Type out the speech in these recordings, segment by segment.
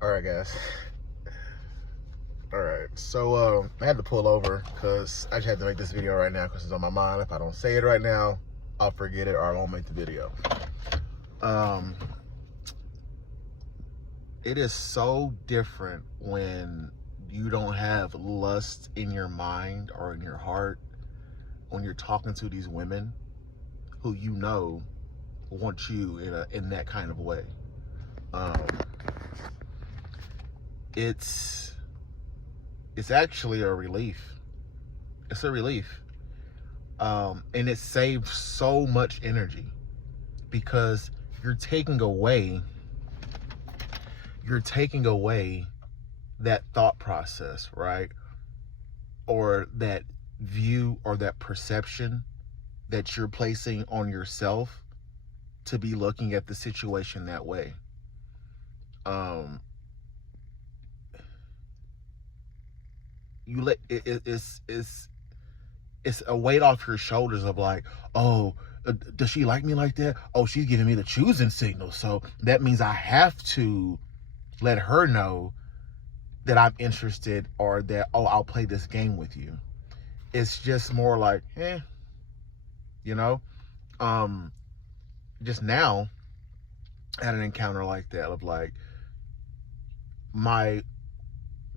All right, guys. All right. So I had to pull over because I just had to make this video right now because it's on my mind. If I don't say it right now, I'll forget it or I won't make the video. It is so different when you don't have lust in your mind or in your heart when you're talking to these women who you know want you in that kind of way. It's actually a relief. It's a relief. And it saves so much energy because you're taking away that thought process, right? Or that view or that perception that you're placing on yourself to be looking at the situation that way. You let it's a weight off your shoulders of like, oh, does she like me like that? Oh, she's giving me the choosing signal, so that means I have to let her know that I'm interested, or that, oh, I'll play this game with you. It's just more like, you know. Just now I had an encounter like that of like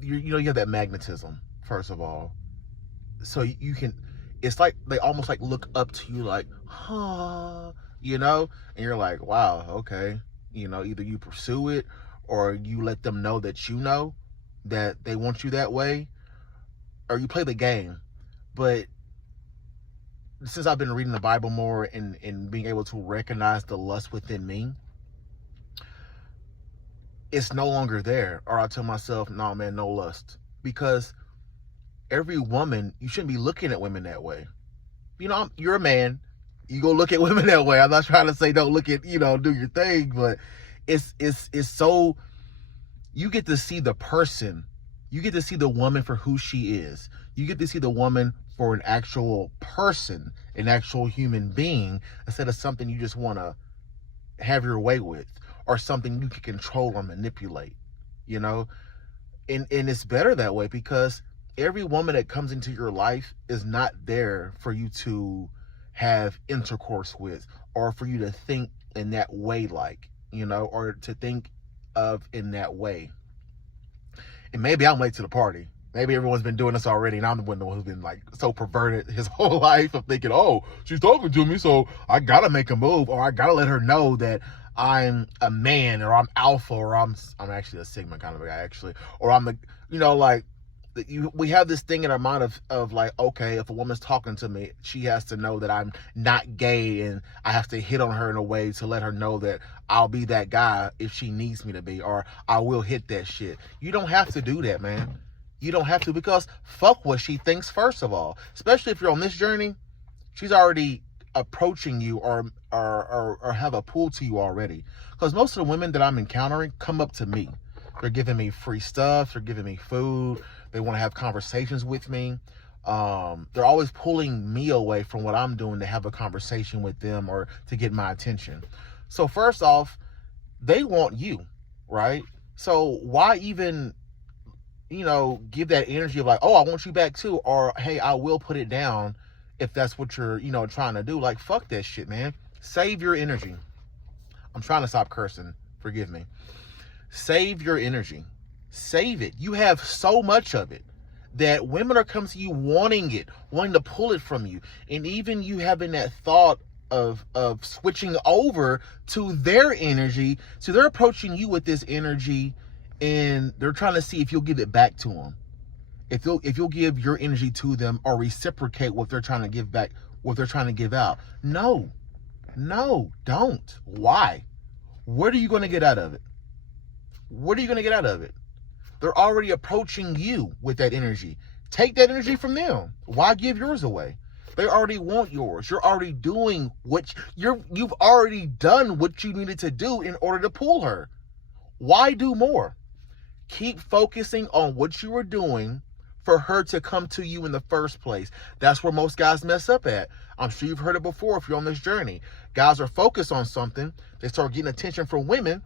you have that magnetism, first of all, so you can, it's like they almost like look up to you like, and you're like, wow, okay, either you pursue it or you let them know that that they want you that way, or you play the game. But since I've been reading the Bible more and being able to recognize the lust within me, it's no longer there. Or I tell myself, no, man, no lust. Because every woman, you shouldn't be looking at women that way. You're a man, you go look at women that way. I'm not trying to say don't look at, do your thing, but it's so, you get to see the person. You get to see the woman for who she is. You get to see the woman for an actual person, an actual human being, instead of something you just want to have your way with, or something you can control or manipulate, And it's better that way, because every woman that comes into your life is not there for you to have intercourse with, or for you to think in that way, or to think of in that way. And maybe I'm late to the party. Maybe everyone's been doing this already, and I'm the one who's been like so perverted his whole life of thinking, oh, she's talking to me, so I gotta make a move, or I gotta let her know that I'm a man, or I'm alpha, or I'm actually a Sigma kind of a guy, actually, or I'm we have this thing in our mind of like, okay, if a woman's talking to me, she has to know that I'm not gay, and I have to hit on her in a way to let her know that I'll be that guy if she needs me to be, or I will hit that shit. You don't have to do that, man. You don't have to, because fuck what she thinks, first of all. Especially if you're on this journey, she's already approaching you or have a pull to you already. Because most of the women that I'm encountering come up to me. They're giving me free stuff. They're giving me food. They want to have conversations with me. They're always pulling me away from what I'm doing to have a conversation with them or to get my attention. So first off, they want you, right? So why even, give that energy of like, oh, I want you back too, or hey, I will put it down if that's what you're, trying to do. Like, fuck that shit, man. Save your energy. I'm trying to stop cursing. Forgive me. Save your energy. Save it. You have so much of it that women are coming to you wanting to pull it from you. And even you having that thought of switching over to their energy. So they're approaching you with this energy, and they're trying to see if you'll give it back to them. If you'll give your energy to them, or reciprocate what they're trying to give back, what they're trying to give out. No, don't. Why? What are you going to get out of it? What are you going to get out of it? They're already approaching you with that energy. Take that energy from them. Why give yours away? They already want yours. You're already doing you've already done what you needed to do in order to pull her. Why do more? Keep focusing on what you were doing for her to come to you in the first place. That's where most guys mess up at. I'm sure you've heard it before if you're on this journey. Guys are focused on something. They start getting attention from women.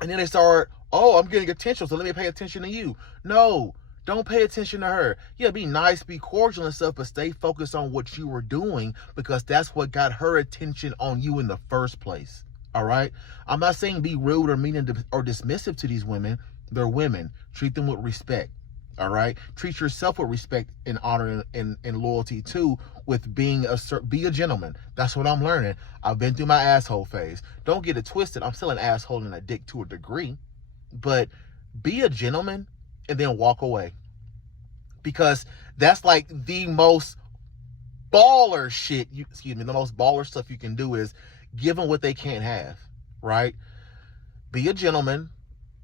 And then they start, oh, I'm getting attention, so let me pay attention to you. No, don't pay attention to her. Yeah, be nice, be cordial and stuff, but stay focused on what you were doing, because that's what got her attention on you in the first place. All right? I'm not saying be rude or mean or dismissive to these women. They're women. Treat them with respect. All right? Treat yourself with respect and honor and loyalty too, with be a gentleman. That's what I'm learning. I've been through my asshole phase. Don't get it twisted. I'm still an asshole and a dick to a degree, but be a gentleman and then walk away, because that's like the most baller shit. The most baller stuff you can do is give them what they can't have, right? Be a gentleman,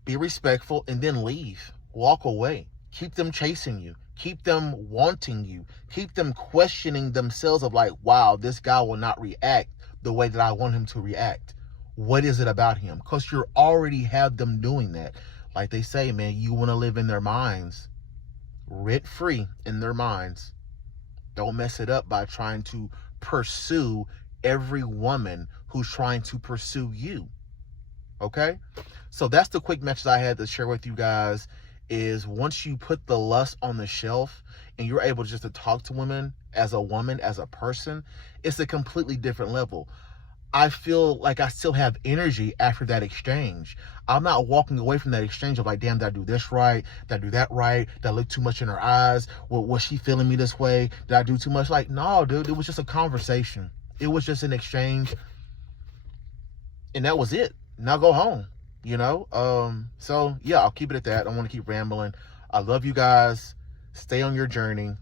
be respectful, and then leave. Walk away. Keep them chasing you. Keep them wanting you. Keep them questioning themselves of like, wow, this guy will not react the way that I want him to react. What is it about him? Because you already have them doing that. Like they say, man, you want to live in their minds, rent free in their minds. Don't mess it up by trying to pursue every woman who's trying to pursue you. Okay? So that's the quick message I had to share with you guys, is once you put the lust on the shelf and you're able just to talk to women, as a person, it's a completely different level. I feel like I still have energy after that exchange. I'm not walking away from that exchange of like, damn, did I do this right? Did I do that right? Did I look too much in her eyes? Was she feeling me this way? Did I do too much? Like, no, dude, it was just a conversation. It was just an exchange. And that was it. Now go home, you know? So yeah, I'll keep it at that. I don't want to keep rambling. I love you guys. Stay on your journey.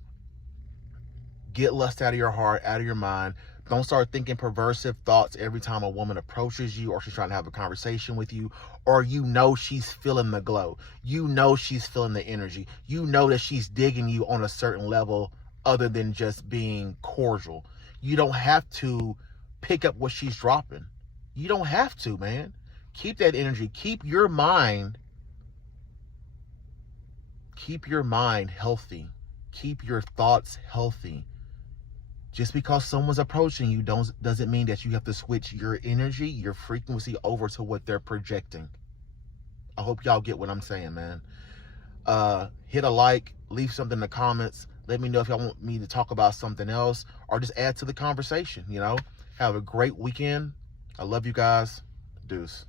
Get lust out of your heart, out of your mind. Don't start thinking perversive thoughts every time a woman approaches you, or she's trying to have a conversation with you, or you know she's feeling the glow. You know she's feeling the energy. You know that she's digging you on a certain level other than just being cordial. You don't have to pick up what she's dropping. You don't have to, man. Keep that energy. Keep your mind healthy. Keep your thoughts healthy. Just because someone's approaching you doesn't mean that you have to switch your energy, your frequency over to what they're projecting. I hope y'all get what I'm saying, man. Hit a like, leave something in the comments. Let me know if y'all want me to talk about something else, or just add to the conversation, you know. Have a great weekend. I love you guys. Deuce.